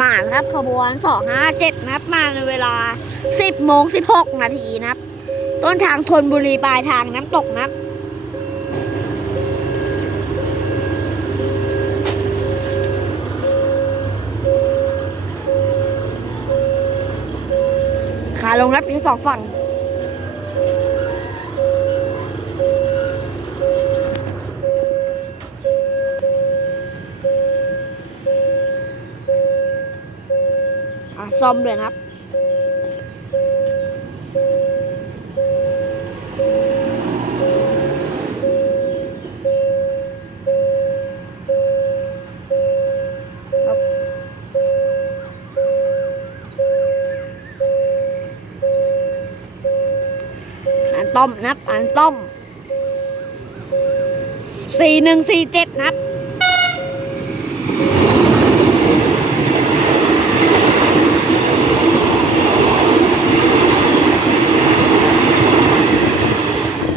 มาครับขบวนสองห้าเจ็ดนะครับมาในเวลาสิบโมงสิบหกนาทีนะครับ ต้นทางธนบุรีปลายทางน้ำตกนะครับขาลงครับที่สองฝั่ง อะซ่อมด้วยนะครับครับอันต้มนับอันต้มสี่หนึ่งสี่เจ็ดนับ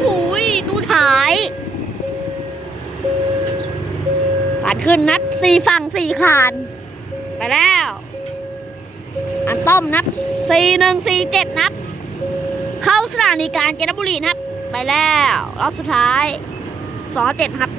อุ้ยตู้ถ่าย ขึ้นนับสี่ฝั่งสี่ขาน ไปแล้ว อันต้มนับสี่หนึ่งสี่เจ็ดนับ เข้าสถานีการเจนบุรีนับ ไปแล้ว รอบสุดท้ายสองเจ็ดครับ